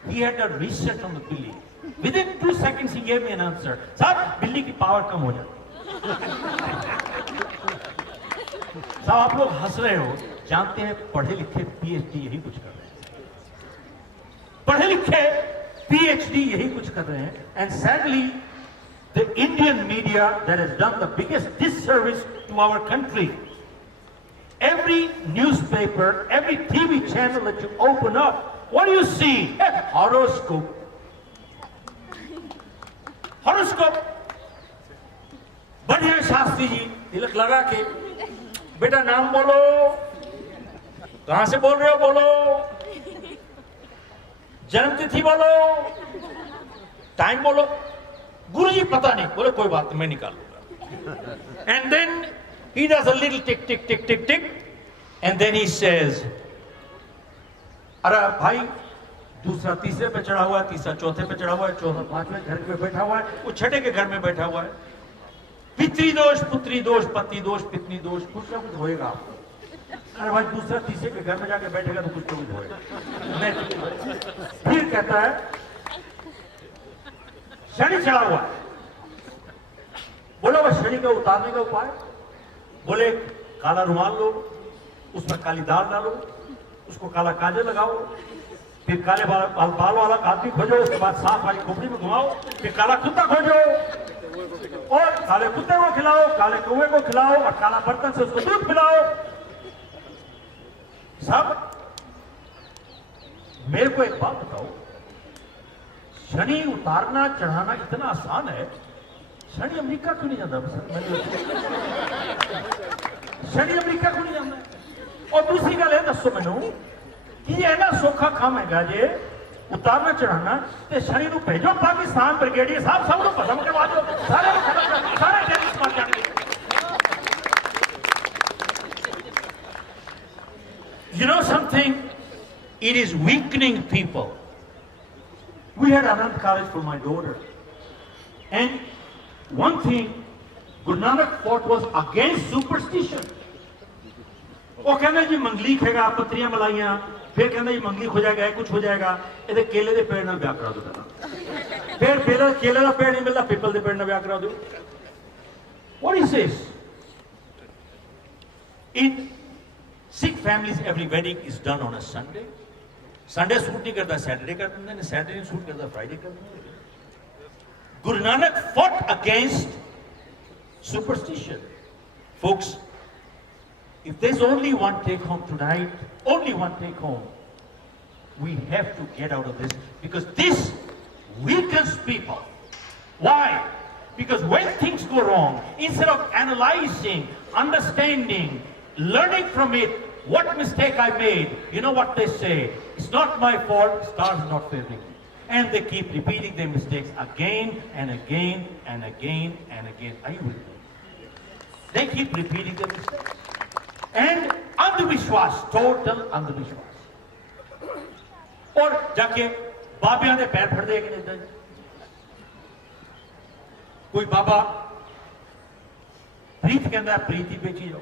he had done research on the billi. Within 2 seconds he gave me an answer. साहब बिल्ली की पावर कम हो जाती. साहब आप लोग हंस रहे हो, जानते हैं पढ़े लिखे पीएचडी यही कुछ कर रहे हैं. पढ़े लिखे पीएचडी यही कुछ कर रहे हैं. And sadly the Indian media that has done the biggest disservice to our country. Every newspaper, every TV channel that you open up, what do you see? A horoscope. Horoscope. बढ़िया शास्त्री जी तिलक लगा के, बेटा नाम बोलो, कहां से बोल रहे हो बोलो, जन्मतिथि बोलो, टाइम बोलो. गुरुजी पता नहीं. बोले कोई बात नहीं मैं निकाल लूंगा. And then he does a little tick tick tick tick tick and then he says, अरे भाई दूसरा तीसरे पे चढ़ा हुआ है, तीसरा चौथे पे चढ़ा हुआ है, चौथा पांचवें घर पे बैठा हुआ है, वो छठे के घर में बैठा हुआ है. पितृ दोष, पुत्री दोष, पति दोष, पितनी दोष, कुछ ना कुछ होएगा आपको. अरे भाई दूसरा तीसरे के घर में जाके बैठेगा तो कुछ ना कुछ होएगा. फिर कहता है शनि चढ़ा हुआ है. बोलो बस शनि का उतारने का उपाय. बोले काला रुमाल लो, उसमें काली दाल डालो, उसको काला काजल लगाओ, फिर काले बाल वाला आदमी खोजो, उसके बाद सांप वाली खोपड़ी में घुमाओ, फिर काला कुत्ता खोजो और काले कुत्ते को खिलाओ, काले कौवे को खिलाओ और काला बर्तन से उसको दूध पिलाओ. सब मेरे को एक बात बताओ, शनि उतारना चढ़ाना इतना आसान है, शनि अमेरिका क्यों नहीं जाता? शनि अमेरिका क्यों नहीं जाता? और दूसरी गल है दसो मैनू, कि इन्ना सौखा काम है जे उतारना चढ़ाना ते शनि नूं भेजो पाकिस्तान ब्रिगेडियर साहब सब नूं खत्म करवा दो सारे नूं खत्म कर सारे टेररिस्ट मार जाणगे You know something, it is weakening people. We had Anand College for my daughter, and one thing Guru Nanak fought was against superstition. ਉਹ ਕਹਿੰਦਾ ਜੀ ਮੰਗਲੀਕ ਹੈਗਾ ਪੱਤਰੀਆਂ ਮਲਾਈਆਂ ਫਿਰ ਕਹਿੰਦਾ ਜੀ ਮੰਗਲੀਕ ਹੋ ਜਾਏਗਾ ਕੁਝ ਹੋ ਜਾਏਗਾ ਇਹਦੇ ਕੇਲੇ ਦੇ ਪੇੜ ਨਾਲ ਵਿਆਹ ਕਰਾ ਦੋ ਪਹਿਲਾਂ ਫਿਰ ਕੇਲੇ ਦਾ ਪੇੜ ਨਹੀਂ ਮਿਲਦਾ ਪਿੱਪਲ ਦੇ ਪੇੜ ਨਾਲ ਵਿਆਹ ਕਰਾ ਦਿਓ What he says? In Sikh families, every wedding is done on a Sunday. Sunday suit नहीं करता Saturday कर देते हैं Saturday नहीं suit करता Friday कर देते हैं Guru Nanak fought against superstition. Folks, if there's only one take home tonight, only one take home, we have to get out of this because this weakens people. Why? Because when things go wrong, instead of analyzing, understanding, learning from it, what mistake I made, you know what they say? It's not my fault, stars are not favoring me. And they keep repeating their mistakes again and again and again and again. Are you with me? They keep repeating their mistakes. And अंधविश्वास, total अंधविश्वास. और जाके बाबियां ने पैर फड़ दिए कि नहीं कोई बाबा प्रीत कहता है प्रीत ही बेची जाओ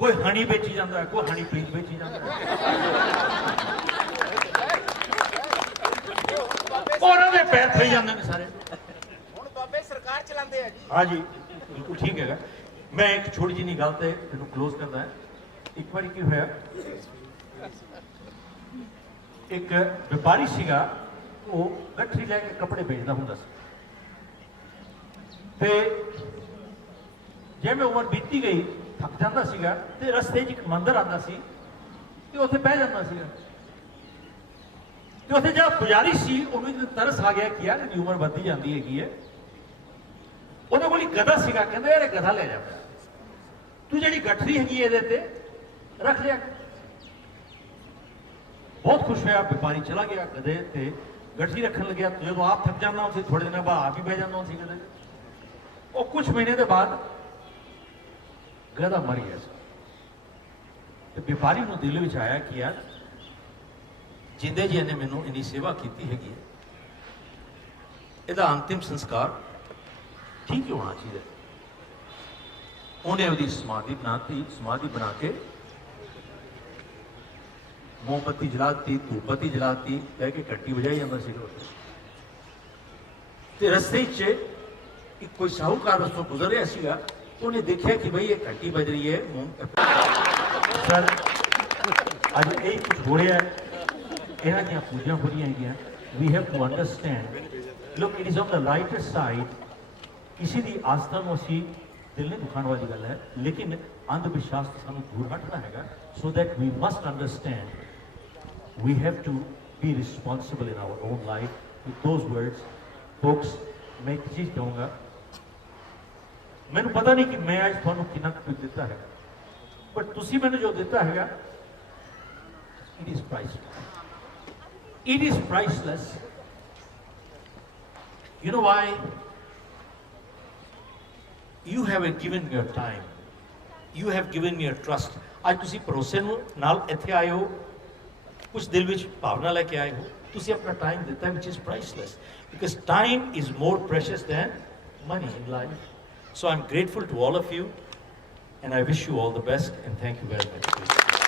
कोई हनी बेची जाता है कोई हनी प्रीत बेची जाता है और उन्हें पैर फड़ी जाते हैं सारे ਹੁਣ ਬਾਬੇ ਸਰਕਾਰ ਚਲਾਉਂਦੇ ਆ ਜੀ हाँ जी बिल्कुल ठीक है मैं एक छोटी जी गल ते क्लोज करना है एक बार की होया एक व्यापारी सीगा वो गठरी लैके कपड़े बेचता हुंदा सी ते जिवें उमर बीती गई थक जाता सीगा ते रस्ते 'ਚ एक मंदिर आंदा सी ते उत्थे बह जांदा सीगा ਤੇ ਉੱਥੇ ਜਿਹੜਾ ਪੁਜਾਰੀ ਸੀ ਉਹਨੂੰ ਤਰਸ ਆ ਗਿਆ ਕਿ ਯਾਰ ਇਹਦੀ ਉਮਰ ਵੱਧਦੀ ਜਾਂਦੀ ਹੈਗੀ ਹੈ ਉਹਦੇ ਕੋਲ ਇੱਕ ਗਧਾ ਸੀਗਾ ਕਹਿੰਦਾ ਯਾਰ ਇਹ ਗਧਾ ਲੈ ਜਾ ਤੂੰ ਜਿਹੜੀ ਗੱਠਰੀ ਹੈਗੀ ਇਹਦੇ ਤੇ ਰੱਖ ਲਿਆ ਬਹੁਤ ਖੁਸ਼ ਹੋਇਆ ਵਪਾਰੀ ਚਲਾ ਗਿਆ ਗਧੇ ਤੇ ਗੱਠਰੀ ਰੱਖਣ ਲੱਗਿਆ ਜਦੋਂ ਆਪ ਥੱਕ ਜਾਂਦਾ ਉਸੇ ਥੋੜੇ ਦਿਨਾਂ ਬਾਅਦ ਆਪ ਹੀ ਬਹਿ ਜਾਂਦਾ ਸੀ ਗਧੇ ਉਹ ਕੁਝ ਮਹੀਨੇ ਦੇ ਬਾਅਦ ਗਧਾ ਮਰ ਗਿਆ ਸੀ ਤੇ ਵਪਾਰੀ ਨੂੰ ਦਿਲ ਵਿੱਚ ਆਇਆ ਕਿ ਯਾਰ ਜਿੰਦੇ ਜੀ ਨੇ ਮੈਨੂੰ ਇੰਨੀ ਸੇਵਾ ਕੀਤੀ ਹੈਗੀ ਇਹਦਾ ਅੰਤਿਮ ਸੰਸਕਾਰ ਠੀਕ ਹੀ ਹੋਣਾ ਚਾਹੀਦਾ ਉਹਨੇ ਉਹਦੀ ਸਮਾਧੀ ਬਣਾਤੀ ਸਮਾਧੀ ਬਣਾ ਕੇ ਮੋਮਬੱਤੀ ਜਲਾਤੀ ਧੂਪਬੱਤੀ ਜਲਾਤੀ ਲੈ ਕੇ ਘੰਟੀ ਵਜਾਈ ਜਾਂਦਾ ਸੀ ਤੇ ਰਸਤੇ 'ਚ ਇੱਕ ਕੋਈ ਸਾਹੂਕਾਰ ਰਸਤੋਂ ਗੁਜ਼ਰ ਰਿਹਾ ਸੀਗਾ ਉਹਨੇ ਦੇਖਿਆ ਕਿ ਬਈ ਇਹ ਘੰਟੀ ਵੱਜ ਰਹੀ ਹੈ ਸਰ ਅੱਜ ਇਹ ਕੁਝ ਹੋ ਰਿਹਾ ਹੈ ਇਹਨਾਂ ਦੀਆਂ ਪੂਜਾ ਹੋ ਰਹੀਆਂ ਹੈਗੀਆਂ we have to understand look it is on the lighter side ਕਿਸੇ ਦੀ ਆਸਥਾ ਨੂੰ ਅਸੀਂ ਦਿਲ ਨਹੀਂ ਦੁਖਾਉਣ ਵਾਲੀ ਗੱਲ ਹੈ ਲੇਕਿਨ ਅੰਧ ਵਿਸ਼ਵਾਸ ਤੋਂ ਸਾਨੂੰ ਦੂਰ ਹਟਣਾ ਹੈਗਾ so that we must understand we have to be responsible in our own life with those words focus ਮੈਂ ਇੱਕ ਚੀਜ਼ ਕਹੂੰਗਾ ਮੈਨੂੰ ਪਤਾ ਨਹੀਂ ਕਿ ਮੈਂ ਅੱਜ ਤੁਹਾਨੂੰ ਕਿੰਨਾ ਕੁ ਦਿੱਤਾ ਹੈਗਾ ਬਟ ਤੁਸੀਂ ਮੈਨੂੰ ਜੋ ਦਿੱਤਾ ਹੈਗਾ it is priceless It is priceless. You know why? You have given your time. You have given your trust. आज तुसी भरोसे नाल इत्थे आए हो कुछ दिल विच भावना लेके आए हो तुसी अपना टाइम दिता which is priceless because time is more precious than money in life. So I'm grateful to all of you and I wish you all the best and thank you very much.